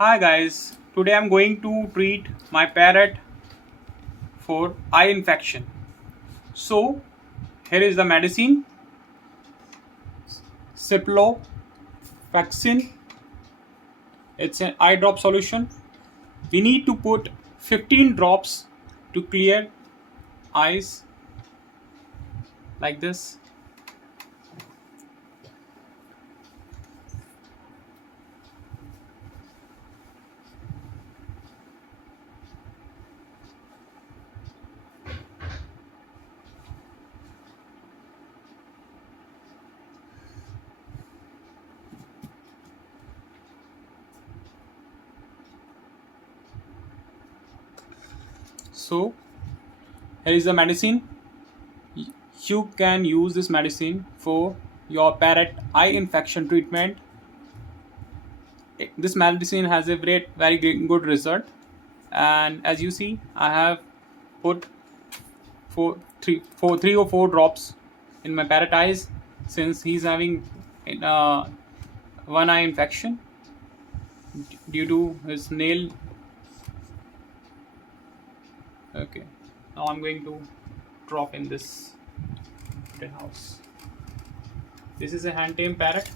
Hi guys, today I'm going to treat my parrot for eye infection. So here is the medicine, ciprofloxacin. It's an eye drop solution. We need to put 15 drops to clear eyes like this. So here is the medicine. You can use this medicine for your parrot eye infection treatment. This medicine has a very good result, and as you see I have put three or four drops in my parrot eyes since he's having uh, one eye infection due to his nail. Okay, now I'm going to drop in this house. This is a hand tame parrot.